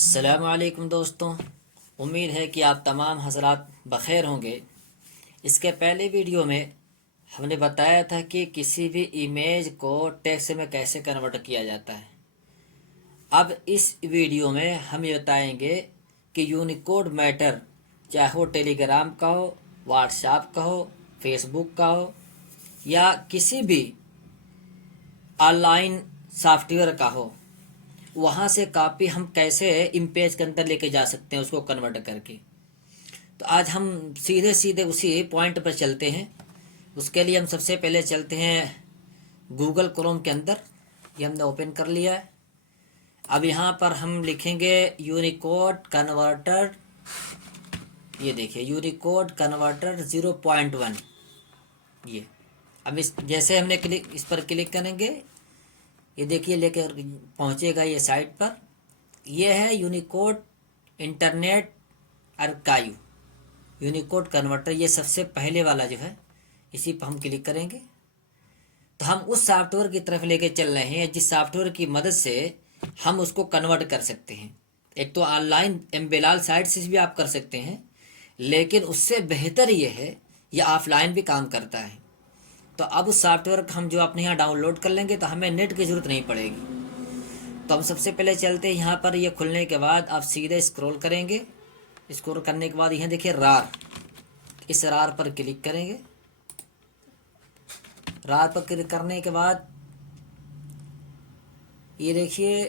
अस्सलामुअलैकुम दोस्तों। उम्मीद है कि आप तमाम हजरात बख़ैर होंगे। इसके पहले वीडियो में हमने बताया था कि किसी भी इमेज को टेक्स्ट में कैसे कन्वर्ट किया जाता है। अब इस वीडियो में हम ये बताएंगे कि यूनिकोड मैटर, चाहे वो टेलीग्राम का हो, व्हाट्सएप का हो, फेसबुक का हो या किसी भी ऑनलाइन सॉफ्टवेयर का हो, वहाँ से कॉपी हम कैसे इमेज के अंदर लेके जा सकते हैं उसको कन्वर्ट करके। तो आज हम सीधे सीधे उसी पॉइंट पर चलते हैं। उसके लिए हम सबसे पहले चलते हैं गूगल क्रोम के अंदर। ये हमने ओपन कर लिया है। अब यहाँ पर हम लिखेंगे यूनिकोड कन्वर्टर। ये देखिए यूनिकोड कन्वर्टर 0.1। ये अब इस जैसे हमने इस पर क्लिक करेंगे, ये देखिए लेकर पहुंचेगा ये साइट पर। ये है Unicode internet archive, Unicode converter. ये सबसे पहले वाला जो है, इसी पर हम क्लिक करेंगे तो हम उस सॉफ्टवेयर की तरफ लेके चल रहे हैं जिस सॉफ्टवेयर की मदद से हम उसको कन्वर्ट कर सकते हैं। एक तो ऑनलाइन एम्बेलाल साइट से भी आप कर सकते हैं, लेकिन उससे बेहतर ये है ये ऑफलाइन भी काम करता है। तो अब उस सॉफ्टवेयर को हम जो अपने यहाँ डाउनलोड कर लेंगे तो हमें नेट की ज़रूरत नहीं पड़ेगी। तो हम सबसे पहले चलते हैं यहाँ पर। ये खुलने के बाद आप सीधे स्क्रॉल करेंगे। स्क्रॉल करने के बाद यहाँ देखिए रार, इस रार पर क्लिक करेंगे। रार पर क्लिक करने के बाद ये देखिए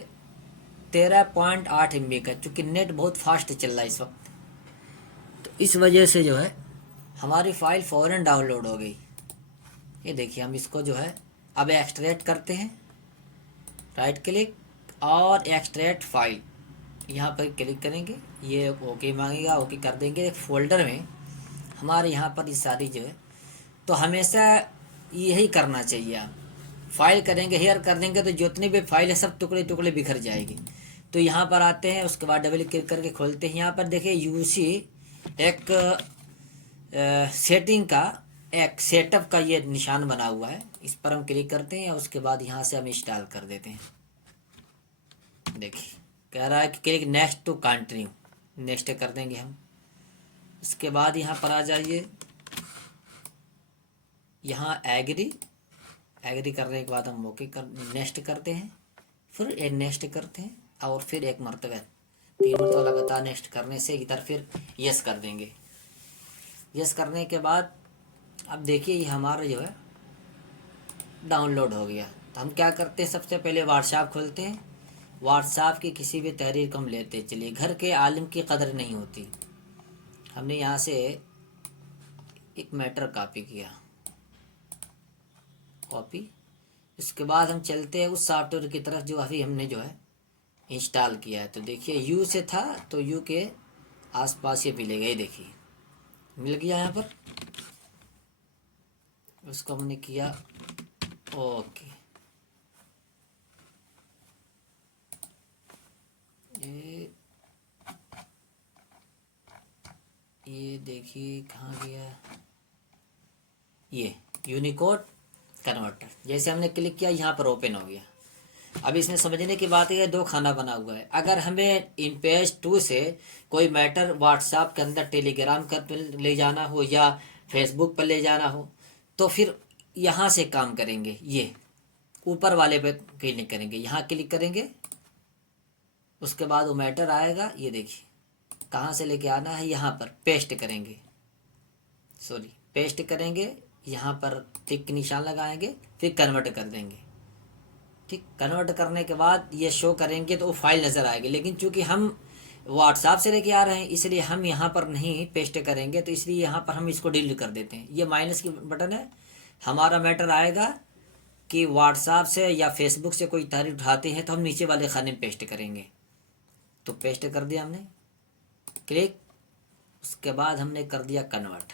13.8 MB का, चूँकि नेट बहुत फास्ट चल रहा है इस वक्त, तो इस वजह से जो है हमारी फ़ाइल फ़ौरन डाउनलोड हो गई। ये देखिए हम इसको जो है अब एक्सट्रैक्ट करते हैं। राइट क्लिक और एक्सट्रैक्ट फाइल, यहाँ पर क्लिक करेंगे। ये ओके मांगेगा, ओके कर देंगे। फोल्डर में हमारे यहाँ पर ये सारी जो है, तो हमेशा यही करना चाहिए। आप फाइल करेंगे, हेयर कर देंगे तो जितनी भी फाइल है सब टुकड़े टुकड़े बिखर जाएगी। तो यहाँ पर आते हैं, उसके बाद डबल क्लिक करके खोलते हैं। यहाँ पर देखिए यूसी एक सेटिंग का, एक सेटअप का ये निशान बना हुआ है। इस पर हम क्लिक करते हैं। उसके बाद यहाँ से हम इंस्टॉल कर देते हैं। देखिए कह रहा है कि click next to continue, next कर देंगे हम। इसके बाद यहाँ पर आ जाइए, यहाँ एग्री, एग्री करने के बाद हम ओके कर नेक्स्ट करते हैं। फिर एक नेक्स्ट करते हैं और फिर एक मरतबा 3 मरतबा लगातार नेक्स्ट करने से इधर फिर यस कर देंगे। यस करने के बाद अब देखिए ये हमारा जो है डाउनलोड हो गया। तो हम क्या करते हैं, सबसे पहले व्हाट्सएप खोलते हैं। व्हाट्सएप की किसी भी तहरीर को हम लेते हैं। चलिए, घर के आलिम की कदर नहीं होती। हमने यहाँ से एक मैटर कॉपी किया, कॉपी। इसके बाद हम चलते हैं उस सॉफ्टवेयर की तरफ जो अभी हमने जो है इंस्टॉल किया है। तो देखिए यू से था तो यू के आसपास ये मिलेगा। ये देखिए मिल गया यहाँ पर, उसको हमने किया ओके। ये देखिए कहाँ गया, ये यूनिकोड कन्वर्टर। जैसे हमने क्लिक किया यहाँ पर ओपन हो गया। अब इसमें समझने की बात है, 2 खाना बना हुआ है। अगर हमें इमेज 2 से कोई मैटर व्हाट्सएप के अंदर टेलीग्राम कर ले जाना हो या फेसबुक पर ले जाना हो तो फिर यहाँ से काम करेंगे। ये ऊपर वाले पे क्लिक करेंगे, यहाँ क्लिक करेंगे। उसके बाद वो मैटर आएगा। ये देखिए कहाँ से लेके आना है, यहाँ पर पेस्ट करेंगे, पेस्ट करेंगे। यहाँ पर टिक निशान लगाएंगे, फिर कन्वर्ट कर देंगे। ठीक, कन्वर्ट करने के बाद ये शो करेंगे तो वो फाइल नज़र आएगी। लेकिन चूंकि हम व्हाट्सएप से लेके आ रहे हैं इसलिए हम यहाँ पर नहीं पेस्ट करेंगे, तो इसलिए यहाँ पर हम इसको डिलीट कर देते हैं। ये माइनस की बटन है। हमारा मैटर आएगा कि व्हाट्सएप से या फेसबुक से कोई तहरीर उठाते हैं तो हम नीचे वाले खाने में पेस्ट करेंगे। तो पेस्ट कर दिया हमने, क्लिक। उसके बाद हमने कर दिया कन्वर्ट।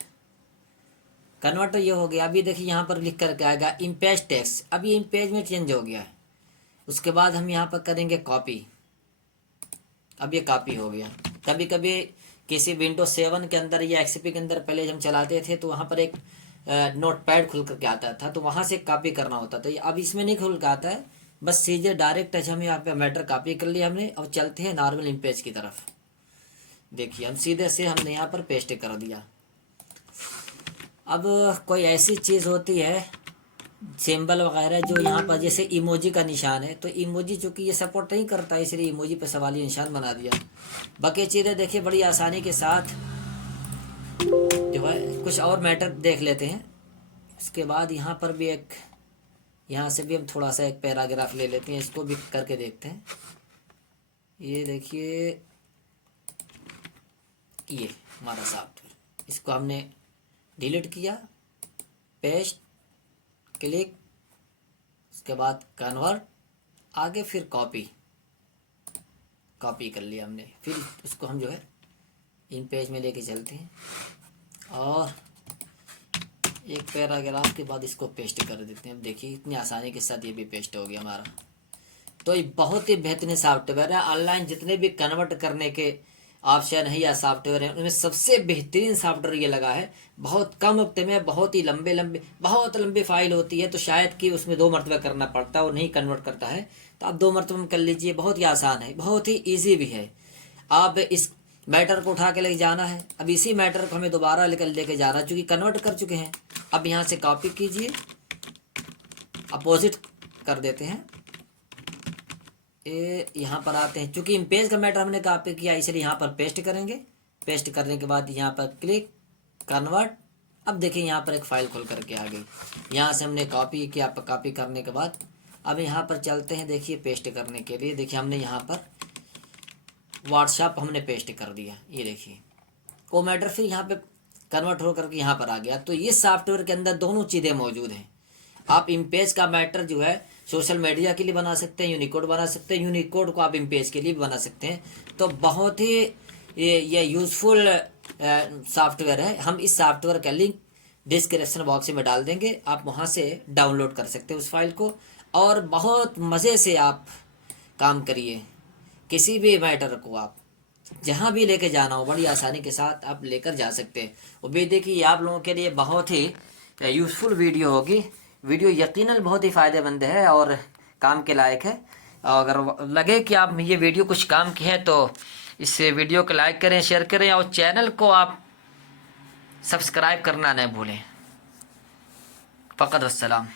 कन्वर्ट ये हो गया। अभी देखिए यहाँ पर लिख करके आएगा इमेज टेक्स्ट। अब ये इमेज में चेंज हो गया है। उसके बाद हम यहाँ पर करेंगे कॉपी। अब ये कॉपी हो गया। कभी कभी किसी विंडोज 7 के अंदर या एक्सपी के अंदर पहले हम चलाते थे तो वहाँ पर एक नोटपैड खुल करके आता था, तो वहाँ से कॉपी करना होता था। अब इसमें नहीं खुल के आता है, बस सीधे डायरेक्ट टच हम यहाँ पे मैटर कॉपी कर लिया हमने। और चलते हैं नॉर्मल इमेज की तरफ। देखिए हम सीधे से हमने यहाँ पर पेस्ट कर दिया। अब कोई ऐसी चीज़ होती है सिंबल वगैरह जो यहाँ पर जैसे इमोजी का निशान है, तो इमोजी चूँकि ये सपोर्ट नहीं करता इसलिए इमोजी पे सवालिया निशान बना दिया। बाकी चीज़ें देखिए बड़ी आसानी के साथ जो है कुछ और मैटर देख लेते हैं। इसके बाद यहाँ पर भी एक, यहाँ से भी हम थोड़ा सा एक पैराग्राफ ले लेते हैं, इसको भी करके देखते हैं। ये देखिए ये हमारा सॉफ्टवेयर, इसको हमने डिलीट किया, पेस्ट, क्लिक, उसके बाद कन्वर्ट, आगे फिर कॉपी कर लिया हमने। फिर उसको हम जो है इन पेज में लेके चलते हैं और एक पैराग्राफ के बाद इसको पेस्ट कर देते हैं। अब देखिए इतनी आसानी के साथ ये भी पेस्ट हो गया हमारा। तो ये बहुत ही बेहतरीन सॉफ्टवेयर है। ऑनलाइन जितने भी कन्वर्ट करने के ऑप्शन है या सॉफ्टवेयर है उनमें सबसे बेहतरीन सॉफ्टवेयर ये लगा है। बहुत कम वक्त में बहुत ही बहुत लंबी फाइल होती है तो शायद कि उसमें 2 मरतबा करना पड़ता है और नहीं कन्वर्ट करता है, तो आप 2 मरतबा में कर लीजिए। बहुत ही आसान है, बहुत ही ईजी भी है। आप इस मैटर को उठा के लेके जाना है, अब इसी मैटर को हमें दोबारा लेके जाना है चूँकि कन्वर्ट कर चुके हैं। अब यहाँ से कॉपी कीजिए, अपोजिट कर देते हैं, यहाँ पर आते हैं। चूँकि इमेज का मैटर हमने कॉपी किया इसलिए यहाँ पर पेस्ट करेंगे। पेस्ट करने के बाद यहाँ पर क्लिक, कन्वर्ट। अब देखिए यहाँ पर एक फ़ाइल खुल करके आ गई। यहाँ से हमने कॉपी किया, कॉपी करने के बाद अब यहाँ पर चलते हैं। देखिए पेस्ट करने के लिए देखिए हमने यहाँ पर व्हाट्सएप हमने पेस्ट कर दिया। ये देखिए वो मैटर फिर यहाँ पे कन्वर्ट हो करके यहाँ पर आ गया। तो ये सॉफ्टवेयर के अंदर दोनों चीज़ें मौजूद हैं। आप इमेज का मैटर जो है सोशल मीडिया के लिए बना सकते हैं, यूनिकोड बना सकते हैं, यूनिकोड को आप इमेज के लिए भी बना सकते हैं। तो बहुत ही ये यूज़फुल सॉफ्टवेयर है। हम इस सॉफ्टवेयर का लिंक डिस्क्रिप्शन बॉक्स में डाल देंगे, आप वहाँ से डाउनलोड कर सकते हैं उस फाइल को और बहुत मज़े से आप काम करिए। किसी भी मैटर को आप जहाँ भी लेके जाना हो बड़ी आसानी के साथ आप लेकर जा सकते हैं। वो भी देखिए आप लोगों के लिए बहुत ही यूज़फुल वीडियो होगी। वीडियो यकीनन बहुत ही फ़ायदेमंद है और काम के लायक है। अगर लगे कि आप ये वीडियो कुछ काम की है तो इस वीडियो को लाइक करें, शेयर करें और चैनल को आप सब्सक्राइब करना न भूलें। फ़कत अस्सलाम।